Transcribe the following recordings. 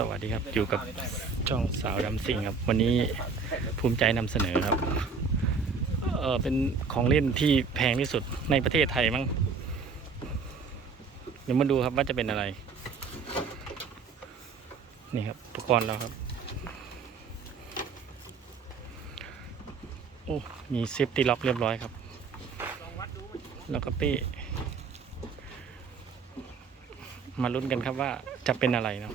สวัสดีครับอยู่กับช่องสาวดำซิงครับ วันนี้ภูมิใจนำเสนอครับเออเป็นของเล่นที่แพงที่สุดในประเทศไทยมั้งเดี๋ยวมาดูครับว่าจะเป็นอะไร นี่ครับอุปกรณ์เราครับโอ้มีเซฟตี้ล็อกเรียบร้อยครับ แล้วก็เป้มาลุ้นกันครับว่าจะเป็นอะไรเนาะ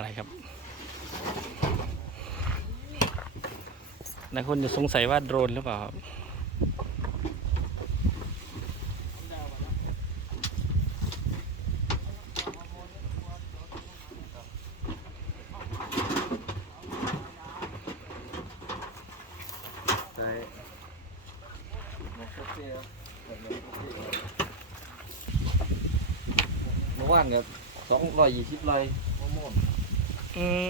อะไรครับหลายคนจะสงสัยว่าโดรนหรือเปล่าครับใช่เมื่อวานกับสองร้อยยี่สิบไรมะม่วง อืม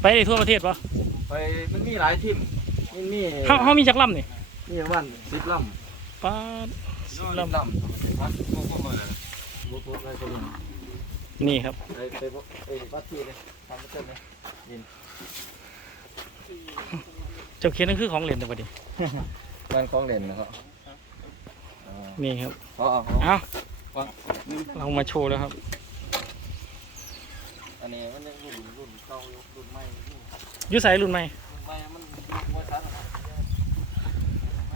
ไปได้ทั่วประเทศปะไปมันมีหลายทีมมันมีเขาเขามีจักรลำนี่มีประมาณสิบลป้าดำสิบลำลลำวัดพวกพวกเลยบูทูธอะไรก็มีำนี่ครับไปไปพวกไปวัดที่เลยทำไม่เต็มเลยเจ้าเขียนนั่นคือของเหรียญแต่พอดีมันของเล่นนะครับอ่านี่ครับอ๋ออ๋อเอ้าอ๋อเรามาโชว์แล้วครับอั นนี้มันยังรุ่นรุ่นเก่าอยู่รุ่นใหม่อยู่อยุสายรุ่นใหม่รุ่นใหม่มันบริษัทนะครับ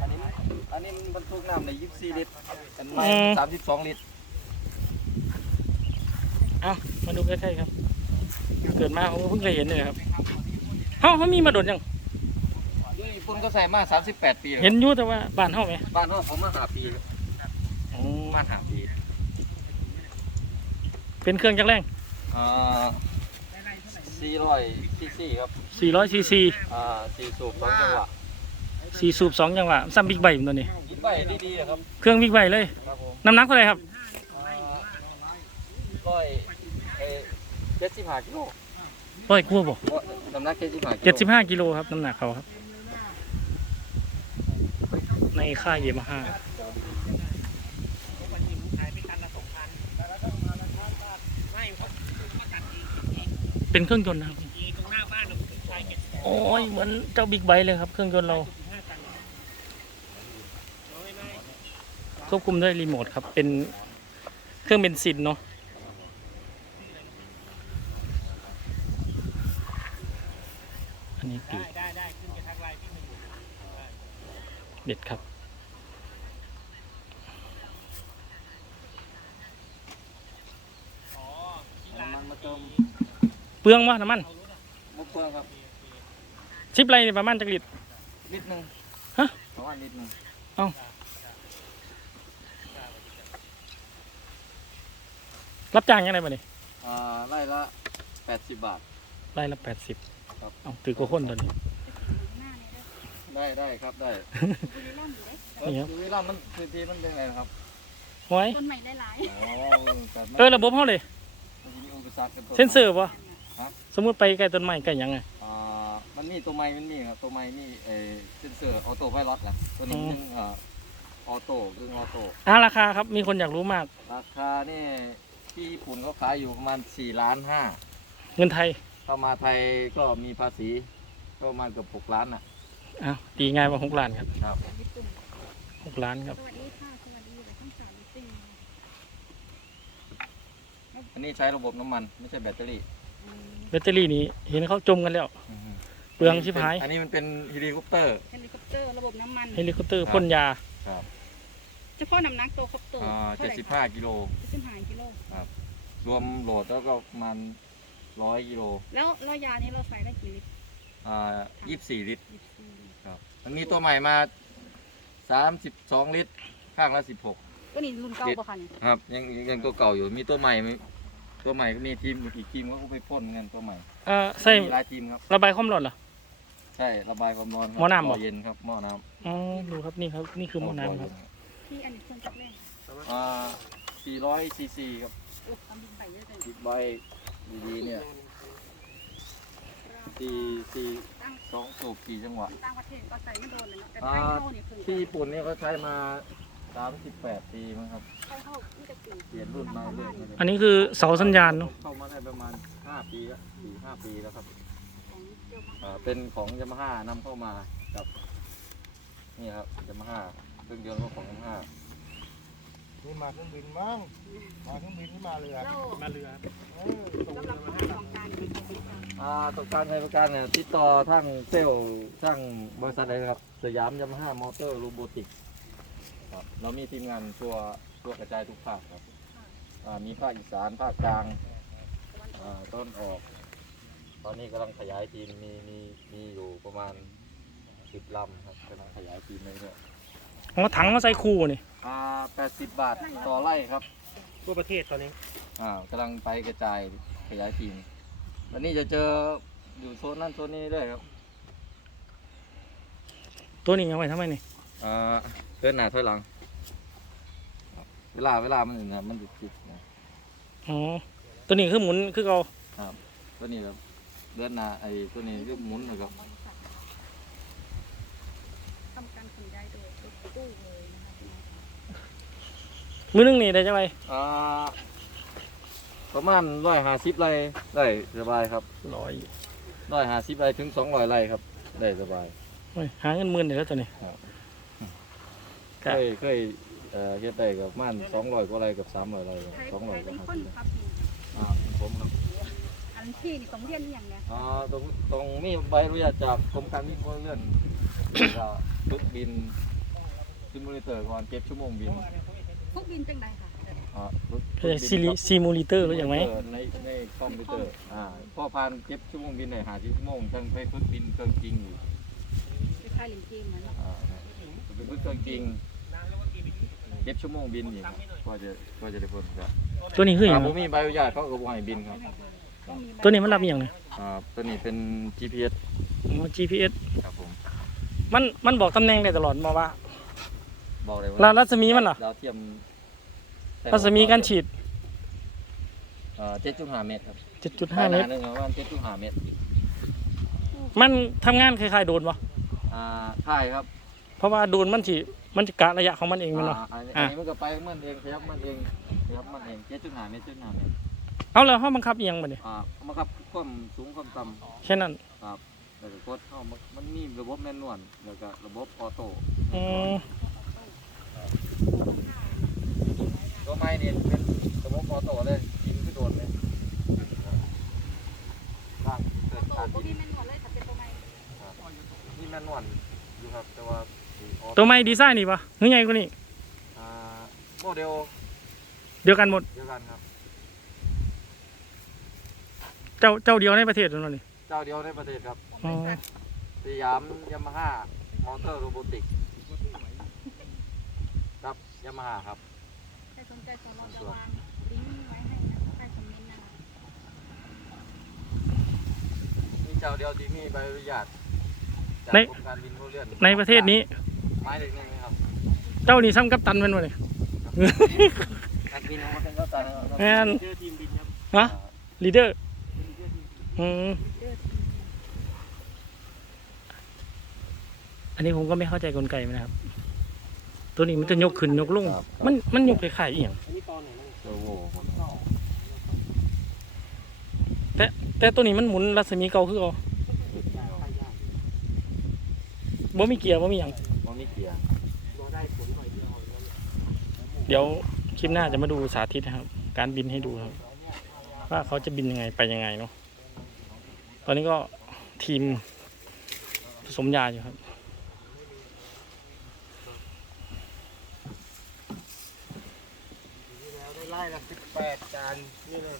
อันนี้อันนี้มันบรรทุกน้ำในยี่สิบสี่ลิตรอันใหม่สามสิบสองลิตรเอ้ามาดูใกล้ๆครับ เกิดมาผมก็เพิ่งเคยเห็นเลยครับเขาเขามีมาโดดยังอยู่ญี่ปุ่นก็ใส่มา 38 ปีแล้วเห็นอยู่แต่ว่าบ้านเขาไหมบ้านเราผมมาหาปีครับอ๋อมาหาปีเป็นเครื่องจักรแรง อ่า400ซีซีครับ400ซีซีอ่าสี่สูบสองจังหวะสี่สูบสองจังหวะซัมบิ๊กไบค์ตัวนี้ ยิบไปดีๆครับเครื่องบิ๊กไบค์เลย ครับผมน้ำหนักเท่าไหร่ครับ ร้อยเจ็ดสิบห้ากิโลร้อยกว่าบ่โอ้น้ำหนักเจ็ดสิบห้ากิโลเจ็ดสิบห้ากิโลครับ น้ำหนักเขาครับ ในค่ายเยมาฮ่า เป็นเครื่องยนต์นะครับโอ้ยเหมือนเจ้าบิ๊กไบค์เลยครับ เครื่องยนต์เราควบคุมด้วยรีโมทครับ เป็นเครื่องเบนซินเนาะอันนี้ปีกเด็ดครับ น้ำมันมาเติม เปลืองวะน้ำมันมุกเพิ่มครับชิปไรนี่ประมาณจักริตนิดนึงฮะประมาณนิดนึงรับจ้างยังไงบ้านี่อ่าไร่ละแปดสิบบาทไล่ละแปดสิบครับ เอาถือกว่าคนตัวนี้ ได้ได้ครับได้นี่ครับ ดูเวลามันพื้นที่มันเป็นไงนะครับไว้ต้นใหม่ได้หลายอ๋อแต่มันเออระบบเขาเลยมันมีอุปสรรคกันเซนเซอร์ปะ ฮะ สมมุติไปใกล้ต้นไม้ใกล้หยังไง อ่ามันมีตัวไม้มันมีครับตัวไม้มีเออเซนเซอร์ออโต้ไพลอตนะตัวนี้อ๋อนึงอ่าออโต้คือออโต้อ่าราคาครับมีคนอยากรู้มาก ราคานี่ที่ญี่ปุ่นเขาขายอยู่ประมาณ4ล้านห้าเงินไทยเข้ามาไทยก็มีภาษี ก็ประมาณเกือบ6ล้านน่ะอ้าวตีง่ายว่าหกล้านครับครับ ญี่ปุ่นหกล้านครับ สวัสดีค่ะ สวัสดีเลยทั้งสามสิ่งอันนี้ใช้ระบบน้ำมันไม่ใช่แบตเตอรี่อืม แบตเตอรี่นี้เห็นเขาจมกันแล้ว เปลืองชิบหาย อันนี้มันเป็นเฮลิคอปเตอร์ เฮลิคอปเตอร์ระบบน้ำมันเฮลิคอปเตอร์พ่นยา ครับเฉพาะน้ำหนักตัวคอปเตอร์อ่าเท่าไหร่75กิโลสิบห้ากิโล รวมโหลดแล้วก็ประมาณ100กิโลแล้วแล้วยานี้เราใส่ได้กี่ลิตรอ่า24ลิตรยี่สิบสี่ลิตรครับมันมีตัวใหม่มา32ลิตร ข้างละ16ก็นี่รุ่นเก่าปะคะเนี่ยครับ ยังยังตัวเก่าอยู่ มีตัวใหม่ไหม ตัวใหม่ก็มีทีมอีกทีมก็ไปพ่นเหมือนกันตัวใหม่เอ่อใส่มีหลายทีมครับ ระบายความร้อนเหรอ ใช่ระบายความร้อนครับหม้อน้ำเหรอ เย็นครับหม้อน้อ๋อดูครับนี่ครับนี่ำคือหม้อน้ำครับที่อันนี้เครื่องจักรเล่นอ่า400ซีซีครับโอ้ทำบินไปเยอะเลยติดใบดีๆเนี่ยสี่สี่สองสูบสี่จังหวะ ต่างประเทศก็ใส่ไม่โดนเลยเนาะแต่ไทอ่ายเข้านี่คือที่ญี่ปุ่นเนี่ยเขาใช้มา สามสิบแปดปีมั้งครับไทยเข้านี่จะปีเปลี่ยนรุ่นมาเรื่อยๆอันนี้คือเสาสัญญาณเนาะเข้ามาได้ประมาณห้าปีแล้วสี่ห้าปีแล้วครับของเจ้ามาอ่าเป็นของยามาฮ่านำเข้ามากับนี่ครับยามาฮ่าเครื่องยนต์ก็ของยามาฮ่านี่มาเครื่องบินมั้งมาเครื่องบินที่มาเรือแล้วมาเรือเออส่งสำหเรืรับอมาผู้ให้ประกอบการเป็นของเราอ่าตกการในประการเนี่ยติดต่อทั้งเซลล์ทั้งบริษัทอะไรนะครับ สยามยามาฮ่ามอเตอร์โรบอติก ครับเรามีทีมงานทั่วทั่วกระจายทุกภาคครับอ่ามีภาคอีสานภาคกลางอ่าต้นออก ตอนนี้กำลังขยายทีมมีมีมีอยู่ประมาณสิบลำครับกำลังขยายทีมเลยเนี่ยอ๋อถังมาใส่คู่นี่อ่าแปดสิบบาทต่อไร่ครับทั่วประเทศตอนนี้อ่ากำลังไปกระจายขยายทีมวันนี้จะเจออยู่โซนนั่นโซนนี้ด้วยครับ ตัวนี้ยังไว้ทำไมนี่อ่า เดินหน้าถอยหลัง เวลาเวลามันอยู่นะมันจะติดนะอ๋อตัวนี้คือหมุนคือเราตัวนี้ครับเดินหน้าไอ้ตัวนี้คือหมุนเลยครับทำการขนย้ายโดยรถตู้เลยนะคะมือนึงนี่ได้จังไงอ่าประมาณร้อยห้าสิบไร่ได้สบายครับร้อยร้อยห้าสิบไร่ถึงสองร้อยไร่ครับ ได้สบายโอ้ยหาเงินหมื่นเดี๋ยวแล้วตัวนี้ เคยเคยเอ่อเฮ็ดได้กับประมันสองร้อยกว่าไร่กับสามร้อยไร่ไทยสองร้อยกเป็ว่านห้าคนสิบขับนี่อ่าผมครับอันที่นี่ต้องเรียนอหย่างเนี้ยอ่าตรงตรงมีใบอนุญาตจากกรมการบินพลเรือนก็ฝึกบินซิมูเลเตอร์ก่อนเก็บชั่วโมงบินพวกบินจังใดค่ะอ่าฝึกเขาจะซิลิซิมูลิเตอร์รู้จักไหมเออในในคอมพิวเตอร์อ่าพอผ่านเก็บชั่วโมงบินได้หาชั่วโมงจังไปฝึกบินเครื่องจริงอยู่คือค่ายลิงเกมเหมือนเนาะอ่าไปฝึกเครื่องจริง เก็บชั่วโมงบินอีกครับก็จะก็จะได้ผลครับตัวนี้คืออย่างถ้าผมมีใบอนุญาตเขาก็บ่ให้บินครับต้องมีตัวนี้มันรับอหย่างไงอ่าตัวนี้เป็น GPS อ๋อ GPS ครับผมมันมันบอกตำแหน่งได้ตลอดมาว่าบอกเลยแล้วว่ารัศมีมันล่ะดาวเทียมรัศมีการฉีด เอ่อ7.5เมตรครับ7.5เมตรหนึ่งประมาณ7.5เมตรมันทำงานคล้ายๆโดรนปะอ่าค่ายครับ เพราะว่าโดรนมันสิมันจะกะระยะของมันเองมันเนาะอ่าอันนี้อะอันนี้มันก็ไปของมันเองขยับมันเองขยับมันเอง7.5เมตร7.5เมตรเอาแล้วเขาบังคับเอียงบ่เนี่ยอ่ามันครับความสูงความต่แค่นั้นำครับแล้วก็กดเข้ามันมันมีระบบแมนนวลแล้วก็ระบบออโต้อืมตัวไม้นี่เป็นระบบออโต้เลยยิงคือโดนเลยล่างเกิดโตการพวกยินี้งแม่นหมดเลยถ้าเป็นตัวไหนนี่แมนนวลอยู่ครับ แต่ว่าสีออโตัวไม่ดีไซน์นี่ปะหรือไงกว่านี้อ่าโมเดลเดียวกันหมด เดียวกันครับ เจ้าเจ้าเดียวในประเทศนั่นนี่เจ้าเดียวในประเทศครับของบริษัทสยามยามาฮ่ามอเตอร์โรบอติกครับยามาฮ่าครับใครสนใจจะเราจะวางลิงก์ไว้ให้ใครคอมเมนต์นะคะมีเจ้าเดียวที่มีใบอนุญาตจากในกรมการบินพลเรือนในประเทศนี้ ไม้เล็กนี่ไหมครับเจ้านี่ซ้ำกัปตันเป็นวะเนี่ยการบินของมันเป็นก็ตายนะครับแม่นชื่อทีมบินครับฮะลีเดอร์อืมอันนี้ผมก็ไม่เข้าใจกลไกมันนะครับ ตัวนี้มันจะยกขึ้นยกลงครับมันมันยกคล้ายๆอีหยังโอ้โหแต่แต่ตัวนี้มันหมุนรัศมีเก่าคือเอาบ่มีเกียร์บ่มีหยัง มันมีเกียร์เดี๋ยวคลิปหน้าจะมาดูสาธิตนะครับ การบินให้ดูครับว่าเขาจะบินยังไงไปยังไงเนาะตอนนี้ก็ทีมผสมยาอยู่ครับได้ไล่ละสิบแปดจานนี่เลย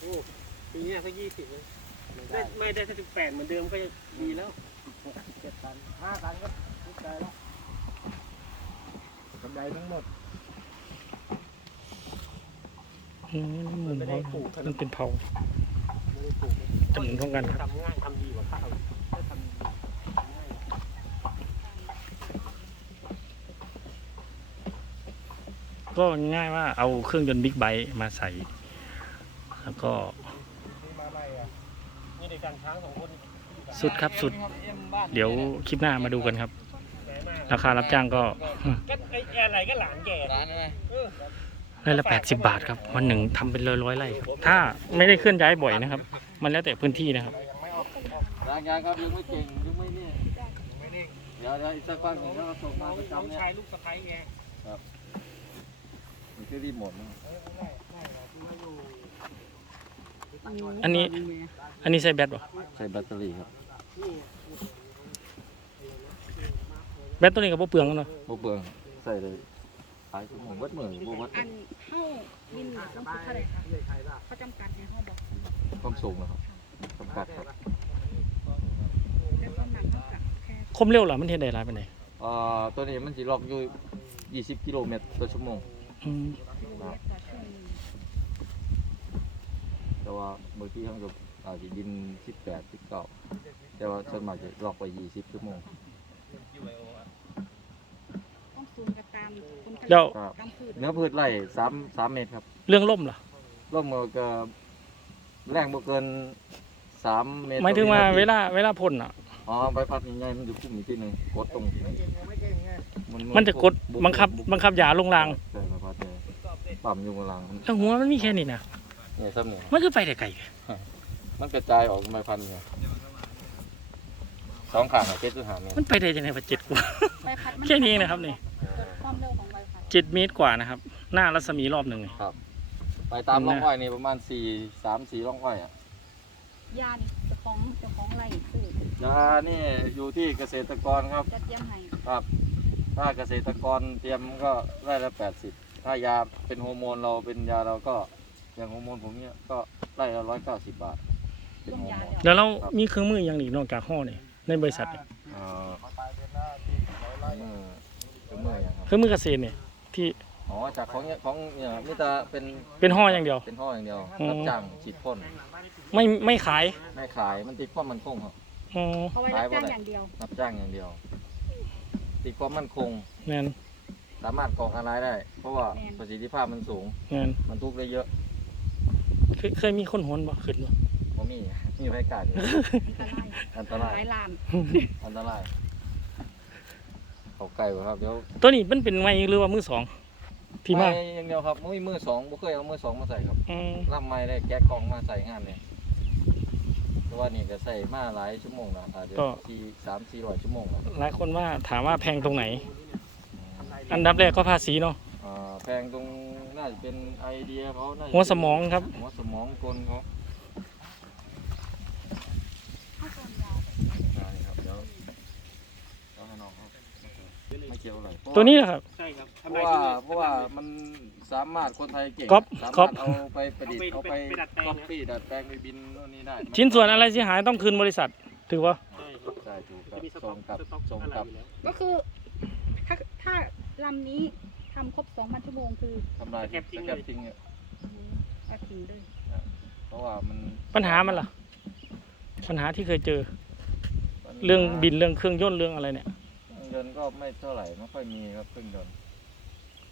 โอ้ปีนี้ก็ยี่สิบเลยได้ไม่ได้แค่สิบแปดเหมือนเดิมก็ดีแล้วเจ็ดตันห้าตันก็ทุกใจแล้ว กำไรทั้งหมดอืมหมุนไม่ได้ปลูกมันเป็นเผาไม่ได้ปลูกจะหมุนพร้อมกันครับทำง่ายทำดีกว่าข้าวถ้าทำง่ายก็ง่ายว่าเอาเครื่องยนต์บิ๊กไบค์มาใส่ แล้วก็นี่มาใหม่อะนี่ในการช้างสองคนสุดครับสุด เดี๋ยวคลิปหน้ามาดูกันครับ ราคารับจ้างก็ก็ไอ้อะไรก็หลานแก่ร้านอะไรไร่ละ 80 บาทครับ วันหนึ่งทำเป็นร้อยร้อยๆไร่ครับ ถ้าไม่ได้เคลื่อนย้ายบ่อยนะครับ มันแล้วแต่พื้นที่นะครับ ร้านงานครับยังไม่เก่งยังไม่เนี่ยเดี๋ยวเดี๋ยวอีกสักพักหนึ่งเขาก็ส่งมาประน้องจำเนี่ยชายลูกสะใภ้ไงนี่คือรีโมทนะอันนี้ อันนี้ใส่แบตบ่ใช้แบตเตอรี่ครับแบตตัวนี้กับพวกเปลืองเนาะพวกเบืองใส่เลยขายชั่วโมงวัดมือพวกวัดอันเข้าบินเนี่ยต้องคิดเท่าไหร่คะเขาจำกัดในห้องบอกความสูงนะครับจำกัดครับแต่ความหนักเท่ากับแค่คมเร็วเหรอมันเทได้หลายปานใดเอ่อตัวนี้มันจะล็อกอยู่ 20 กิโลเมตรต่อชั่วโมง อืมกิโลเมตรต่อชั่วโมงแต่ว่าบางทีเขาจะอาจจะดิน18 19แต่ว่าส่วนมากจะล็อกไว้20 ชั่วโมงต้องซูมกับตามคนผลิตแล้ว ครับตามพืชเนื้อพืชไร่3 3เมตรครับเรื่องล่มเหรอร่มมือก็แรงบ่เกิน3เมตรหมายถึงว่าต่อนาทีเวลาเวลาพ่นอะ อ๋อใบพัดใหญ่ๆมันอยู่คุ้มอีกทีหนึงกดตรงมันจะกดบังคับบังคับยาลงรางใช่ใบพัดใหญ่ปั๊มอยู่ข้างหลังแล้วหัวมันมีแค่นี้นะเนี่ยซ้ำเนี่ยมันคือไปได้ไกลมันกระจายออกใบพัดเนี่ยสองข้างอะเจ็ดจุดห้าเมตรมันไปได้ยังไงวะเจ็ดกว่าใบพัดมัแค่นี้เองนะครับนี่ ความเร็วของใบพัดเจ็ดเมตรกว่านะครับ หน้ารัศมีรอบหนึ่งนี่ไปตามร่องอ้อยนี่ประมาณสี่สามสี่ร่องอ้อยอะยานี่เจะของเจะของไรคือยานี่อยู่ที่เกษตรกรครับ จะเตรียมให้ครับ ถ้าเกษตรกรเตรียมก็ไร่ละแปดสิบถ้ายาเป็นฮอร์โมนเราเป็นยาเราก็อย่างฮอร์โมนผมเนี่ยก็ไร่ละร้อยเก้าสิบบาทเป็นร่วมฮอร์ยาโมนแล้วแล้วเรามีเครื่องมืออย่างนี้นอกจากห่อนี่ในบริษัทนี่เอ่อมือเป็น มืออย่างครับเครื่องมือเกษตรเนี่ยที่อ๋อจากของเนี่ยของเนี่ยมิตรเป็นเป็นห่ออย่างเดียว เป็นห่ออย่างเดียวอืมรับจ้างฉีดพ่นไม่ไม่ขายไม่ขายมันติดความมั่นคงครับ อ๋อเขาไว้รับจ้างอย่างเดียว รับจ้างอย่างเดียว ติดความมั่นคง แมนสามารถก่อการร้ายได้ เพราะว่าแม่น ประสิทธิภาพมันสูง แมนมันทุกได้เยอะเคยเคยมีคนหนบ่ขึ้นบ่เพราะมี มีไฟกาดอยู่อันตรายอันตรายหลายล้านอันตราย เขาไก่บ่ครับเดี๋ยวตัวนี้มันเป็นไม้หรือว่ามือสองที่มาไอย่างเดียวครับไม่มีมือสองบ่เคยเอามือสองมาใส่ครับอืมรับไม้ได้แกะกล่องมาใส่งานเนี่ยแต่ว่านี่ก็ใส่มาหลายชั่วโมงแล้วอาจจะสี่สามสี่ร้อยชั่วโมงแล้วหลายคนว่าถามว่าแพงตรงไหน อันดับแรกก็ภาษีเนาะอ่าแพงตรงน่าจะเป็นไอเดียเขาน่าจะหัวสมองครับ หัวสมองกลเขาเข้าโซนยาว ได้ครับเดี๋ยวเอาให้น้องเขา ไม่เกี่ยวอะไรเพราะาตัวนี้นะครับ ใช่ครับเพทำราะลายว่าทิ้งเลยเพราะว่ามันสามารถคนไทยเก่งก๊อปสาก๊อมารป ถเอาไปประดิษฐ์เอาเอาไปไปไปดัดแปลง ก๊อปปี้ดัดแปลงไปบินโน่นนี่ได้ชิ้นส่วนอะไรเสียหายต้องคืนบริษัท ถือว่า ใช่ครับใช่ถูกครัจะบมีสส่ต็องกกลับสต็อกส่งอะไรกลับอยู่แล้วก็คือ ถ้าถ้าลำนี้ทำครบ2,000ชั่วโมงคือทำลายสแกปทิ้งเนี่ยตัดทิ้งเลยเพราะว่ามันปัญหามันล่ะ ปัญหาที่เคยเจอ เรื่องบินเรื่องเครื่องยนต์เรื่องอะไรเนี่ยเครื่อง ยนต์ก็ไม่เท่าไหร่ไม่ค่อยมีครับเครื่องยนต์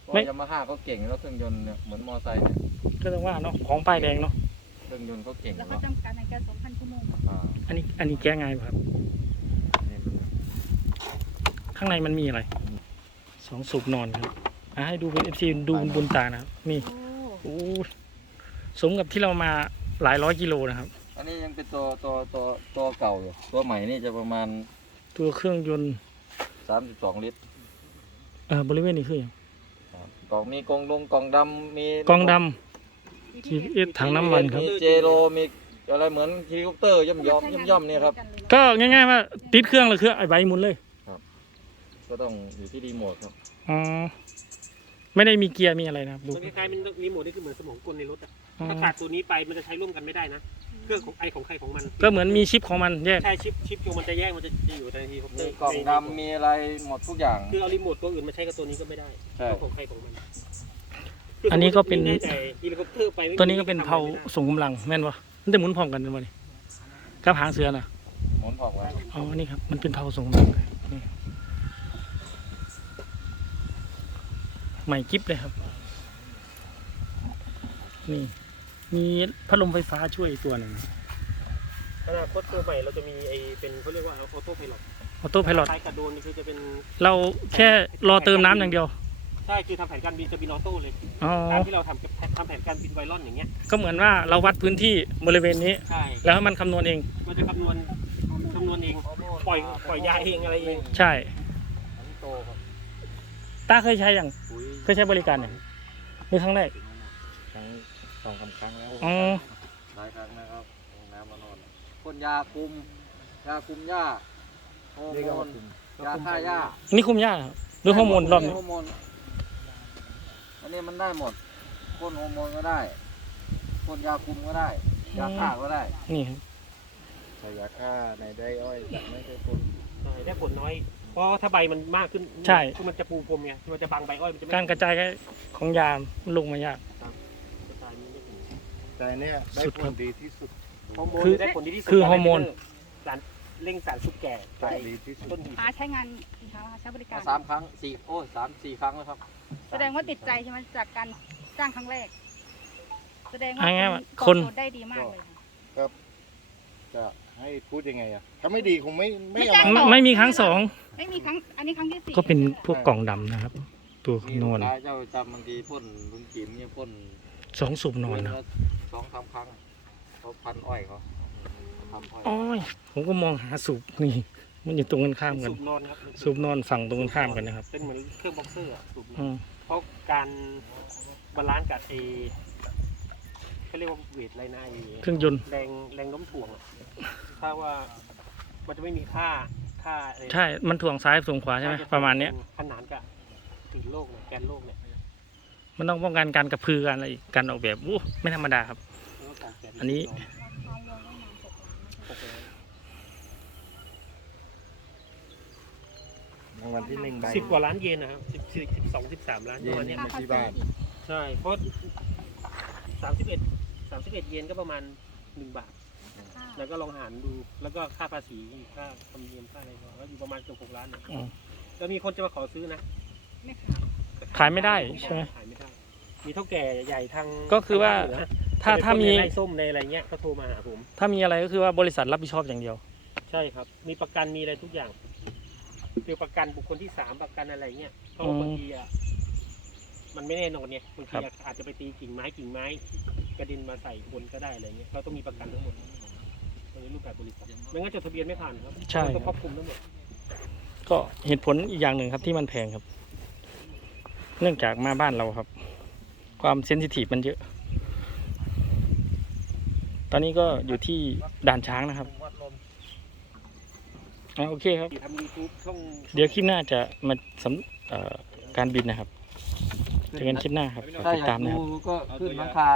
เพราะไม่ ยามาฮ่าเขาเก่งแล้วเครื่องยนต์เนี่ยเหมือนมอไซค์เนี่ยก็ต้องว่าเนาะของป้ายแดงเนาะเครื่องยนต์เขาเก่งแล้วแล้ก็วจำกัดในแค่2,000ชั่วโมงอ่าอันนี้อันนี้แก้ง่ายป่ะครับ นี่มันข้างในมันมีอะไรสองสูบนอนครับอะให้ดูเป็นเอฟซีดูบนตานะครับนี่โอ้โอ้สมกับที่เรามาหลายร้อยกิโลนะครับ อันนี้ยังเป็นตัวตัวตัวตัวเก่าอยู่ตัวใหม่นี่จะประมาณตัวเครื่องยนต์ 32ลิตรเอ่อบริเวณนี้คืออย่างครับกล่องมีกล่องลงกล่องดำมีกองดำ GPS ถังน้ำมันครับ มีเจโรมีอะไรเหมือนเฮลิคอปเตอร์ย่อมย่อมย่อมย่อมเนี่ยครับ ก็ง่ายๆว่าติดเครื่องเลยเครื่องไอ้ใบหมุนเลยก็ต้องอยู่ที่รีโมทครับ อ๋อไม่ได้มีเกียร์มีอะไรนะครับดูมันคล้ายๆเป็นรีโมทนี่คือเหมือนสมองกลในรถอะอ๋อถ้าขาดตัวนี้ไปมันจะใช้ร่วมกันไม่ได้นะ เครื่องของไอของใครของมันก็เหมือนมีชิปของมันแยก ใช่ชิปชิปของมันจะแยกมันจะจะอยู่ในทีคอปเตอมีร์กล่องดำมีอะไรหมดทุกอย่าง คือเอารีโมทตัวอื่นมาใช้กับตัวนี้ก็ไม่ได้ใช่ ของใครของมันอันนี้ก็เป็น ได้แต่เฮลิคอปเตอร์ไปไม่มีตัวนี้ก็เป็นเผาทำอะไรไม่ได้ส่งกำลังแม่นวะมันจะหมุนพร้อมกันวะนี่กับหางเสือน่ะหมุนพร้อมกันอ๋อนี่ครับมันเป็นเผาส่งกำลังนี่ใหม่กิ๊บเลยครับ นี่ มีพัดลมไฟฟ้าช่วยตัวหนึ่งอนาคตตัวใหม่เราจะมีไอเป็นเขาเรียกว่าออโต้ไพลอตออโต้ไพลอตคล้ายกับโดรนนี่คือจะเป็น เราแค่รอเติมน้ำอย่างเดียว ใช่คือทำแผนการบินจะบินออโต้เลยอ๋อ การที่เราทำทำแผนการบินไวรอนอย่างเงี้ยก็เหมือนว่าเราวัดพื้นที่บริเวณนี้ ใช่แล้วให้มันคำนวณเอง มันจะคำนวณคำนวณเองปล่อยปล่อยยาเองอะไรเองใช่อันนี้โตครับตาเคยใช้อย่างปุ๋ยเคยใช้บริการอย่างนี่ครั้งแรกครั้ง สองสามครั้งแล้วอ๋อ หลายครั้งนะครับลงน้ำมานอนพ่นยาคุม ยาคุมหญ้าฮอร์โมนยาฆ่าหญ้านี่คุมยากครับหรือฮอร์โมนรอบนี้ฮอร์โมนอันนี้มันได้หมดพ่นฮอร์โมนก็ได้พ่นยาคุมก็ได้ ยาฆ่าก็ได้ นี่ครับใช้ยาฆ่าในได้อ้อยจะไม่ใช่พ่นใช่ได้ผลน้อย เพราะถ้าใบมันมากขึ้นใช่ คือมันจะปูพรมไงมันจะบังใบอ้อยมันจะไม่ การกระจายของยาลงมายากกระจายมันไม่ถึง แต่เนี่ยได้สุดผครัลบดีที่สุดฮอร์โมนคือได้ผลดีที่สุดคือฮอร์โมน สารเร่งสารสุกแก่ไปดีที่สุดต้นหินหาใช้งานกี่ครั้งคะใช้บริการสามครั้งสี่โอ้ยสามสี่ครั้งแล้วครับแสดงว่าติดใจใช่ไหมจากการจ้างครั้งแรก แสดงว่าเอาง่ายๆว่าตอบคนโจทย์ได้ดีมากเลยค่ะ จะให้พูดยังไงอะถ้าไม่ดีคงไม่ไม่ไม่เอาจ้างมาไม่ไม่มีครั้งสองไม่มีครั้งอันนี้ครั้งที่สี่ก็เป็นพวกกล่องดำนะครับ ตัวมีนลูอกนค้าเจ้าจำบางทีพ่นลุงจิ๋มเนี่ยพ่นสองสูบนอนเดืนะละ สองสามครั้งเขาพันอ้อยเขาทำอ้อยโอ้ยผมก็มองหาสูบนี่ มันอยู่ตรงกันข้ามกัน สูบนอนครับสูบนอนฝั่งตรงกันข้ามกันนะครับเป็นเหมือนเครื่องบ็อกเซอร์อะสูบนอนอืมเพราะการบาลานซ์กับเอเขาเรียกว่าเวทอะไรนะไอ้เครื่องยนต์ แรงแรงโน้มถ่วงอะถ้าว่ามันจะไม่มีค่าค่าไอ้ใช่ มันถ่วงซ้ายถ่วงขวาใช่ไหมประมาณเนี้ย ขนานกับถึงโลกเนี่ยแกนโลกเนี่ย มันต้องป้องกันการกระพือกันอะไรอีกการออกแบบอู้ไม่ธรรมดาครับแล้วก็การแกอันนี้ รางวัลที่หนึ่งใบสิบกว่าล้านเยนนะครับสิบสิบสิบสองสิบสามล้านเยประนมาณเนี่เนี้ยยไม่ที่บ้านใช่เพราะสามสิบเอ็ดสามสิบเอ็ดเยนก็ประมาณหนึ่งบาท แล้วก็ลองหารดู แล้วก็ค่าภาษีค่าธรรมเนียมค่าอะไรก็อยู่ประมาณเกือบหกล้านนะอืม แล้วมีคนจะมาขอซื้อนะไม่ขาย ขายไม่ได้ใช่ไหม ขายไม่ได้มีเท่าแก่ใหญ่ทางก็คือว่า ทงเหนือถ้าถ้ามี ในไร่ส้มในอะไรเงี้ยก็โทรมาหาผม ถ้ามีอะไรก็คือว่าบริษัทรับผิดชอบอย่างเดียว ใช่ครับ มีประกันมีอะไรทุกอย่าง คือประกันบุคคลที่สามประกันอะไรเงี้ยเพราะว่าอืมบางทีอะมันไม่แน่นอนเนี่ยบางทีครับ อาจจะไปตีกิ่งไม้กิ่งไม้ กระเด็นมาใส่คนก็ได้อะไรเงี้ยเราต้องมีประกันทั้งหมดในรูปแบบบริษัทไม่งั้นจดทะเบียนไม่ผ่านครับใช่ ต้องคครรัอบบคลุมทั้งหมดก็เหตุผลอีกอย่างหนึ่งครับที่มันแพงครับ เนื่องจากมาบ้านเราครับ ความเซนซิทีฟมันเยอะ ตอนนี้ก็อยู่ที่ด่านช้างนะครับอ่าโอเคครับ ทำยูทูบช่องเดี๋ยวคลิปหน้าจะมาสำเอ่อการบินนะครับเจอกันคลิปหน้าครับฝากถ้าติอดยาตากมนะครับ ดูก็ขึ้นหลังคา